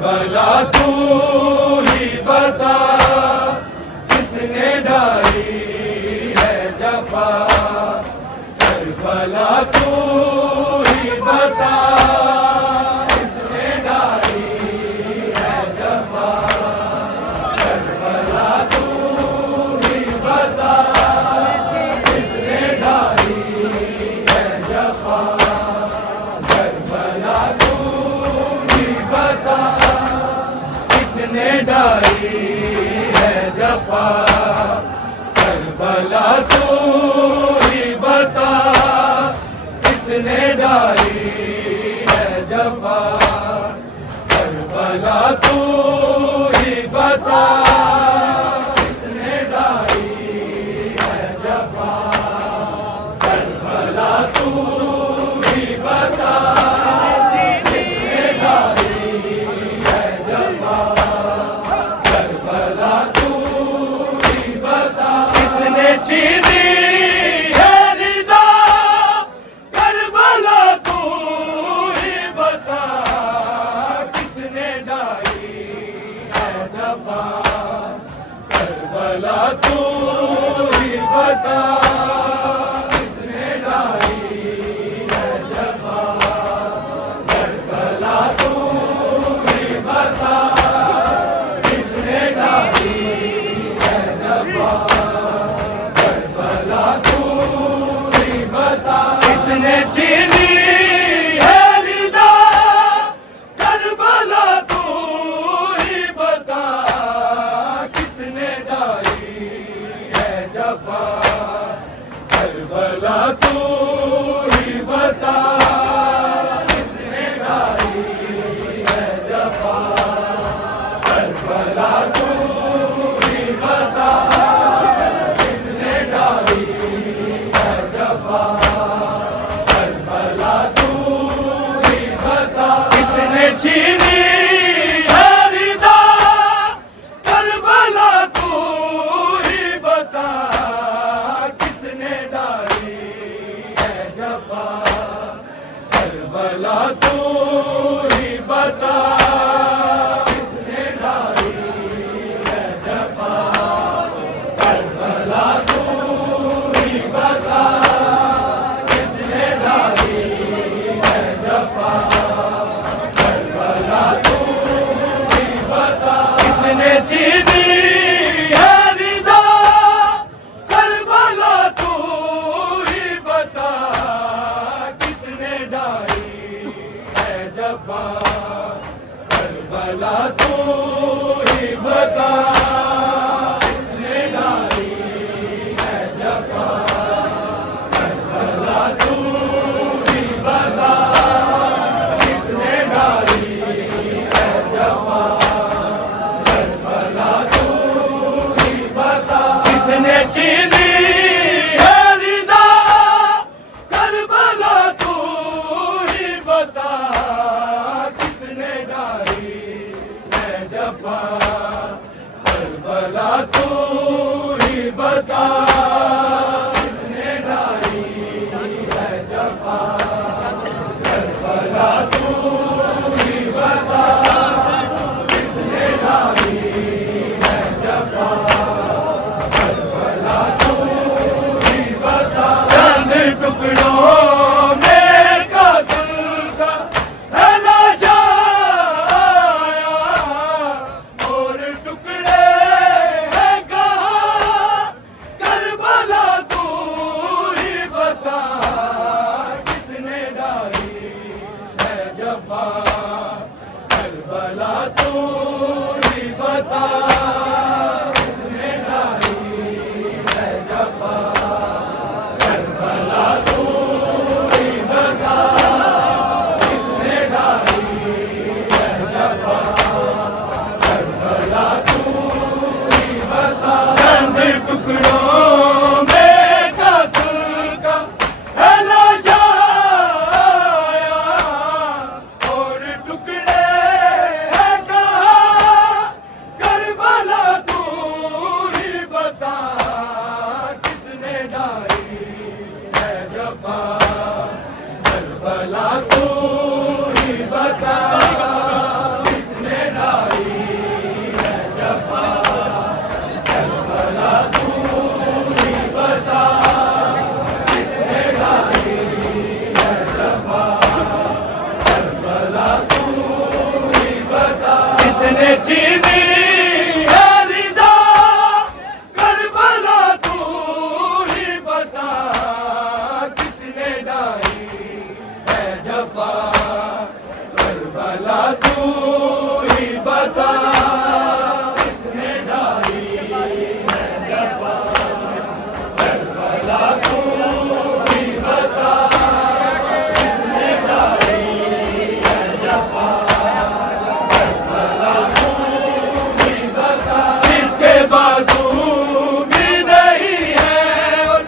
کربلا تو ہی بتا کس نے ڈالی ہے جفا کربلا تو ہی بتا کس نے ڈالی ہے جفا کربلا تو ہی بتا کس نے ڈالی ہے جفا کربلا تو ہی بتا کس نے ڈالی ہے جفا کربلا تو ہی بتا کس نے ڈالی ہے جفا کربلا تو ہی بتا کس نے ڈالی ہے جفا کربلا تو ہی بتا کس نے ڈالی ہے جفا کربلا تو ہی بتا کس نے چینی ہے ردا کربلا تو ہی بتا کس نے ڈالی ہے جفا کربلا تو ہی بتا کس نے ڈالی ہے جفا کربلا تو ہی بتا کس نے ڈالی ہے جفا کربلا تو ہی بتا کس نے چینی ہے ردا کربلا تو ہی بتا کس نے ڈالی ہے جفا کربلا تو ہی بتا کس نے ڈالی ہے جفا کربلا تو ہی بتا کس نے ڈالی ہے جفا کربلا تو ہی بتا کس نے چینی ہے ردا کربلا تو ہی بتا کس نے ڈالی ہے جفا کربلا تو ہی بتا کس نے ڈالی ہے جفا کربلا تو ہی بتا کس نے ڈالی ہے جفا کربلا تو ہی بتا کس نے چینی ہے ردا کربلا تو ہی بتا کس نے ڈالی ہے جفا کربلا تو ہی بتا کس نے ڈالی ہے جفا کربلا تو ہی بتا کس نے ڈالی ہے جفا کربلا تو ہی بتا کس نے چینی ہے ردا کربلا تو ہی بتا کس نے ڈالی ہے جفا کربلا تو ہی بتا کس نے ڈالی ہے جفا کربلا تو ہی بتا کس نے ڈالی ہے جفا کربلا تو ہی بتا چند ٹکڑوں میں قاسم کا ہے لاشایا اور ٹکڑے ہیں کہاں کربلا تو ہی بتا کس نے ڈالی ہے جفا کربلا تو ہی بتا کس نے ڈالی ہے جفا کربلا تو ہی بتا کس نے ڈالی ہے جفا کربلا تو ہی بتا چند ٹکڑوں میں قاسم کا ہے لاشایا اور ٹکڑے ہیں کہاں کربلا کس نے چھینی ہے رضا کربلا تو ہی بتا کس نے ڈالی ہے جفا کربلا تو ہی بتا کس نے ڈالی ہے جفا کربلا تو ہی بتا کس نے ڈالی ہے جفا کربلا تو ہی بتا جس کے بازو بھی نہیں ہے اور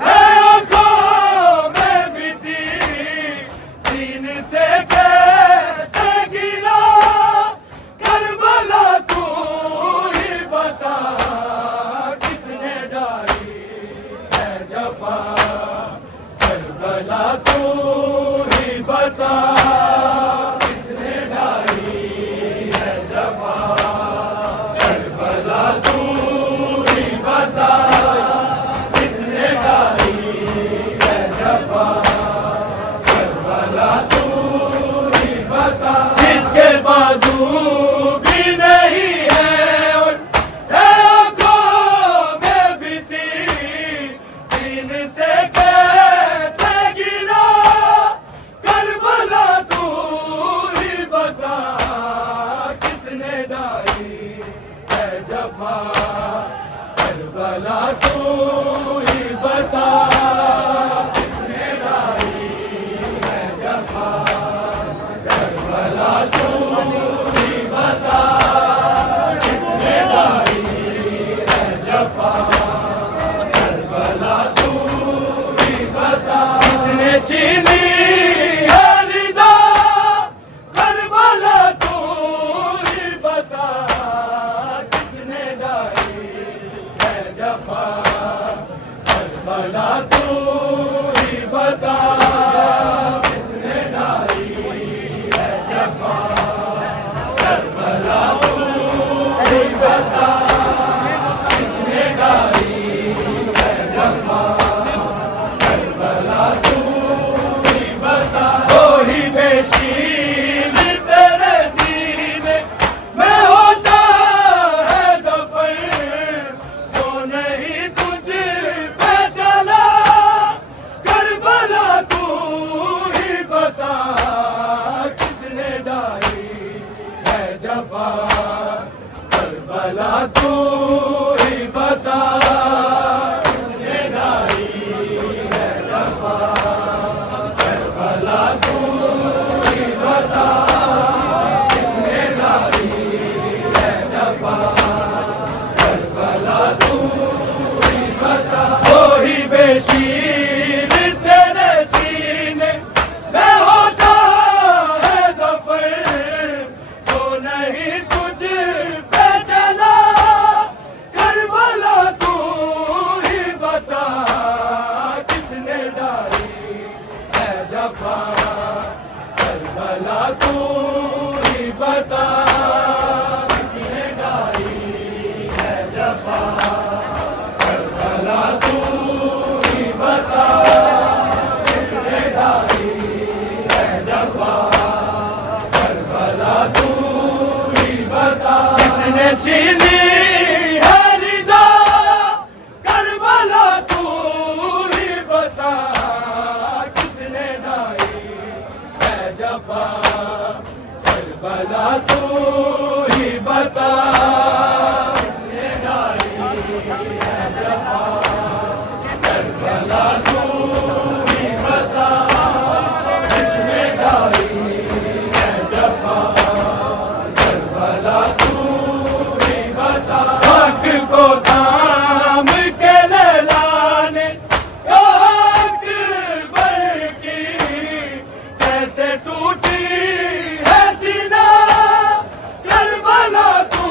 ہے آنکھوں میں بھی تیر سین سے کیسے گرا کربلا تو ہی بتا کس نے ڈالی ہے جفا کربلا تو ہی بتا کس نے ڈالی ہے جفا کربلا تو ہی بتا کس نے ڈالی ہے جفا کربلا تو ہی بتا جس کے بازو بھی نہیں ہے اور ہے آنکھوں میں بھی تیر سین سے کیسے گرا کربلا تو ہی بتا کس نے ڈالی ہے جفا کربلا تو ہی بتا کس نے ڈالی ہے جفا کربلا تو ہی بتا کس نے ڈالی ہے جفا کربلا تو ہی بتا کس نے چھینی ہے رضا کربلا تو ہی بتا کس نے ڈالی ہے جفا کربلا تو ہی بتا کس نے ڈالی ہے جفا کربلا تو ہی بتا کس نے ڈالی ہے جفا کربلا تو ہی بتا وہی بیشین تیرے سینے میں ہوتا ہے دفن جو نہیں تجھ پہ چلا کربلا تو ہی بتا کس نے ڈالی ہے جفا کربلا تو ہی بتا کس نے ڈالی ہے جفا کربلا تو ہی بتا کس نے ڈالی ہے جفا کربلا تو ہی بتا وہی بیشین تیرے سینے میں ہوتا ہے دفن جو نہیں تجھ پہ چلا کربلا تو ہی بتا کس نے ڈالی ہے جفا کربلا تو ہی بتا کس نے ڈالی ہے جفا کربلا تو ہی بتا کس نے ڈالی ہے جفا کربلا تو ہی بتا کس نے چھینی ہے رضا کربلا تو ہی بتا کس نے ڈالی ہے جفا کربلا تو ہی بتا کس نے ڈالی ہے جفا کربلا تو ہی بتا کس نے ڈالی ہے جفا کربلا تو ہی بتا حق کو تھام کے لانے اکبر کی کیسے ٹوٹی ہے سینہ کربلا تو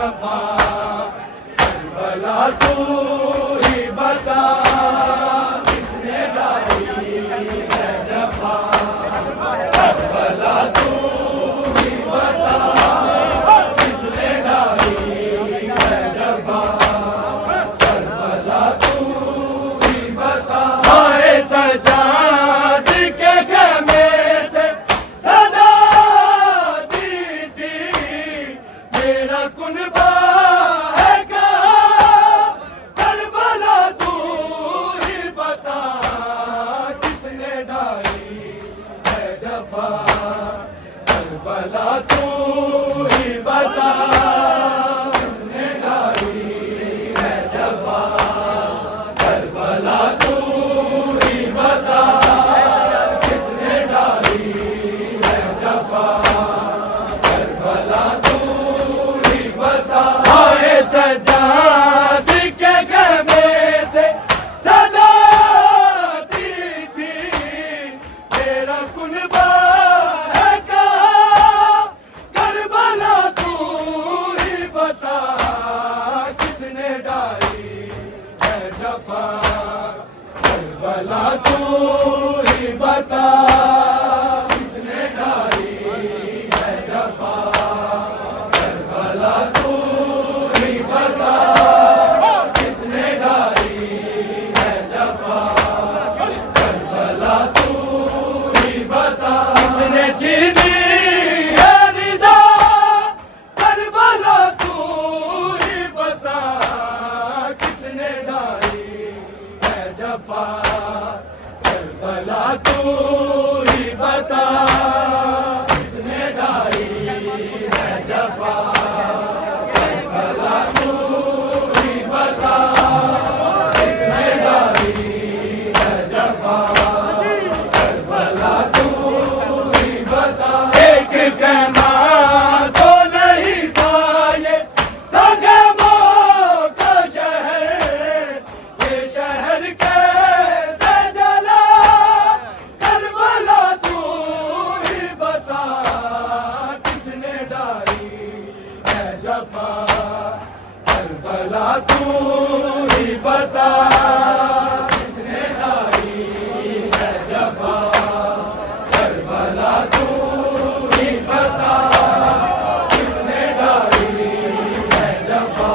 جفا کربلا تو ہی بتا کس نے ڈالی ہے جفا کربلا تو ہی بتا کس نے ڈالی ہے جفا کربلا تو ہی بتا آئے سجاد کے خیمے سے صدا دی تھی میرا کنبہ ہے کہاں کربلا تو ہی بتا کس نے ڈالی ہے جفا کربلا تو ہی بتا کس نے ڈالی ہے جفا کربلا تو ہی بتا کس نے ڈالی ہے جفا کربلا تو ہی بتا آئے سجاد کے خیمے سے صدا دی تھی میرا کنبہ ہے کہاں کربلا تو ہی بتا کس نے ڈالی ہے جفا کربلا تو ہی بتا کس نے ڈالی ہے جفا کربلا تو ہی بتا کس نے ڈالی ہے جفا کربلا تو ہی بتا کس نے چھینی ہے ندا کربلا تو ہی بتا کس نے ڈالی ہے جفا کربلا تو ہی بتا کس نے ڈالی ہے جفا کربلا تو ہی بتا کس نے ڈالی ہے جفا کربلا تو ہی بتا ایک خیمہ تو نہیں تھا یہ تھا خیموں کا شہر یہ شہر کیسے جلا کربلا تو ہی بتا کس نے ڈالی ہے جفا کربلا تو ہی بتا کس نے ڈالی ہے جفا کربلا تو ہی بتا کس نے ڈالی ہے جفا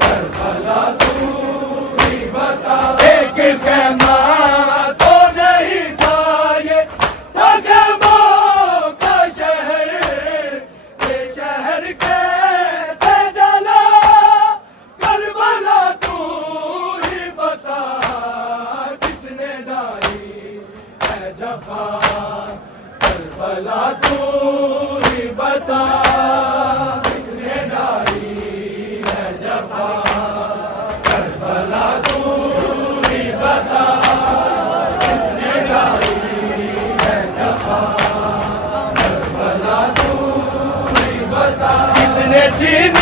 کربلا تو ہی بتا ایک خیمہ تو نہیں تھا یہ تھا خیموں کا شہر یہ شہر کیسے جلا کربلا تو ہی بتا کس نے ڈالی ہے جفا کربلا تو ہی بتا کس نے ڈالی ہے جفا کربلا تو ہی بتا کس نے ڈالی ہے جفا کربلا تو ہی بتا کس نے چھینی